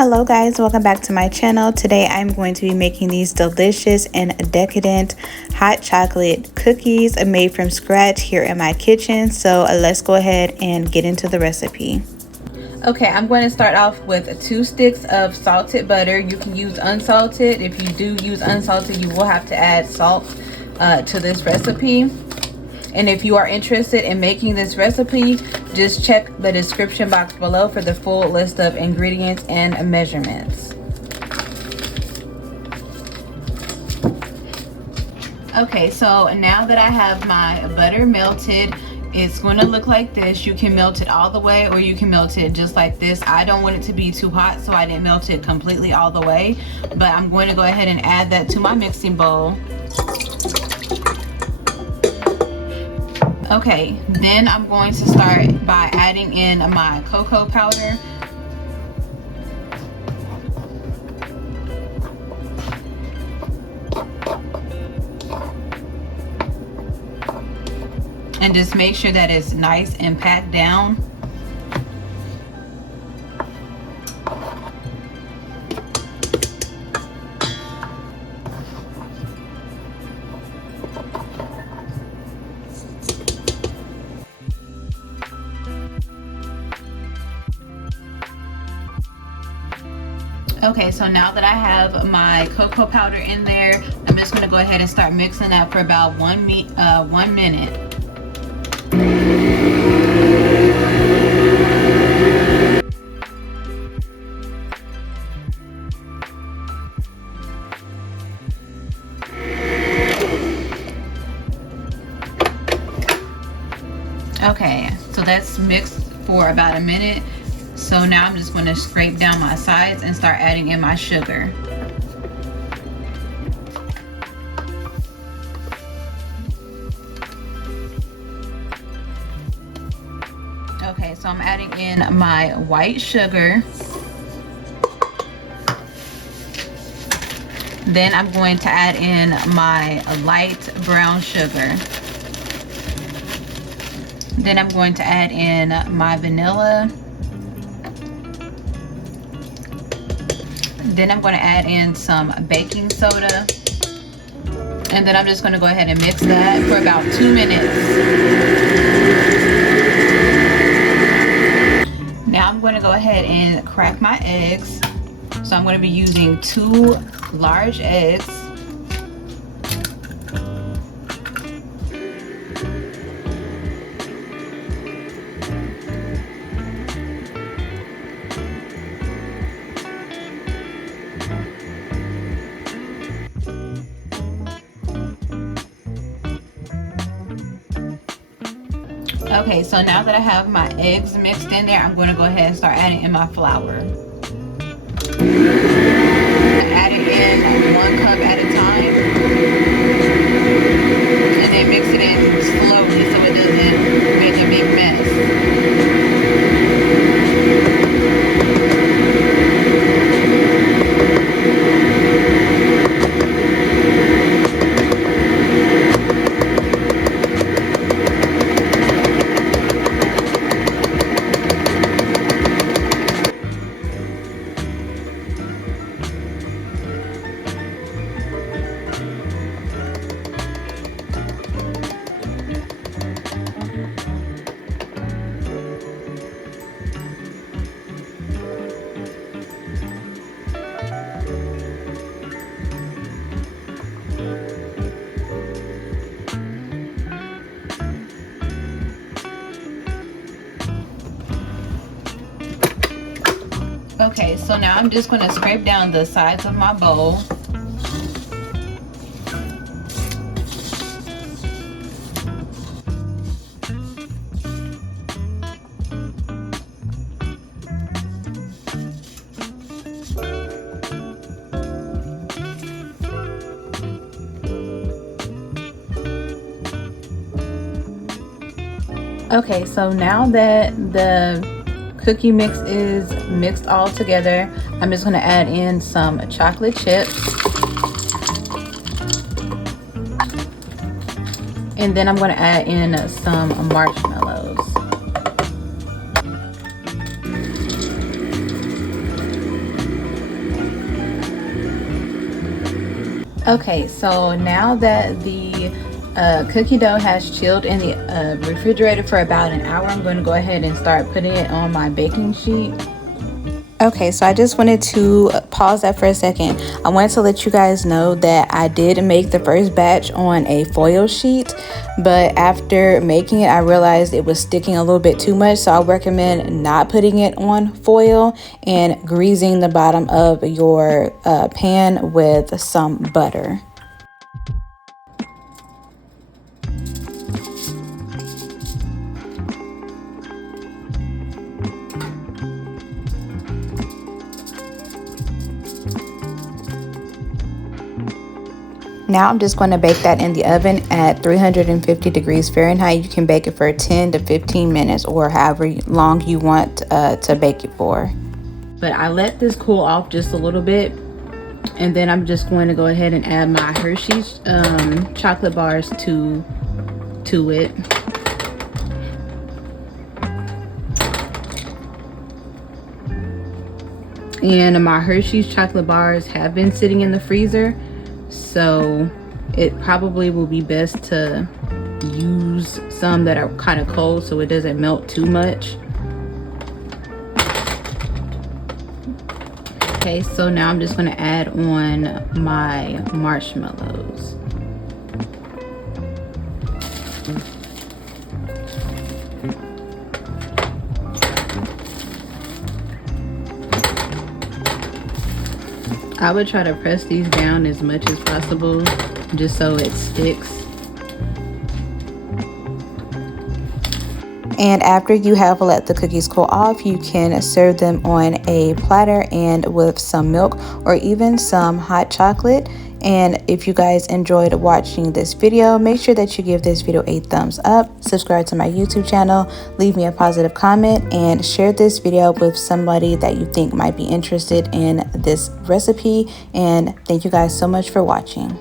Hello guys, welcome back to my channel. Today I'm going to be making these delicious and decadent hot chocolate cookies made from scratch here in my kitchen. So let's go ahead and get into the recipe. Okay, I'm going to start off with 2 sticks of salted butter. You can use unsalted. If you do use unsalted, you will have to add salt to this recipe. And if you are interested in making this recipe, just check the description box below for the full list of ingredients and measurements. Okay, so now that I have my butter melted, it's going to look like this. You can melt it all the way or you can melt it just like this. I don't want it to be too hot, so I didn't melt it completely all the way. But I'm going to go ahead and add that to my mixing bowl. Okay, then I'm going to start by adding in my cocoa powder. And just make sure that it's nice and packed down. Okay, so now that I have my cocoa powder in there, I'm just going to go ahead and start mixing that for about 1 minute. Okay, so that's mixed for about a minute. So now I'm just going to scrape down my sides and start adding in my sugar. Okay, so I'm adding in my white sugar. Then I'm going to add in my light brown sugar. Then I'm going to add in my vanilla. Then I'm going to add in some baking soda. And then I'm just going to go ahead and mix that for about 2 minutes. Now I'm going to go ahead and crack my eggs. So I'm going to be using 2 large eggs. Okay, so now that I have my eggs mixed in there, I'm going to go ahead and start adding in my flour. Adding in 1 cup at a time. And then mix it in slowly so it doesn't make a big mess. Okay, so now I'm just going to scrape down the sides of my bowl. Okay, so now that the cookie mix is mixed all together, I'm just going to add in some chocolate chips. And then I'm going to add in some marshmallows. Okay, so now that the cookie dough has chilled in the refrigerator for about an hour, I'm going to go ahead and start putting it on my baking sheet. Okay, so I just wanted to pause that for a second. I wanted to let you guys know that I did make the first batch on a foil sheet, but after making it, I realized it was sticking a little bit too much, so I recommend not putting it on foil and greasing the bottom of your pan with some butter. Now I'm just going to bake that in the oven at 350 degrees Fahrenheit. You can bake it for 10 to 15 minutes or however long you want to bake it for. But I let this cool off just a little bit, and then I'm just going to go ahead and add my Hershey's chocolate bars to it. And my Hershey's chocolate bars have been sitting in the freezer, so it probably will be best to use some that are kind of cold so it doesn't melt too much. Okay, so now I'm just going to add on my marshmallows. I would try to press these down as much as possible just so it sticks. And after you have let the cookies cool off, you can serve them on a platter and with some milk or even some hot chocolate. And if you guys enjoyed watching this video, make sure that you give this video a thumbs up, subscribe to my YouTube channel, leave me a positive comment, and share this video with somebody that you think might be interested in this recipe. And thank you guys so much for watching.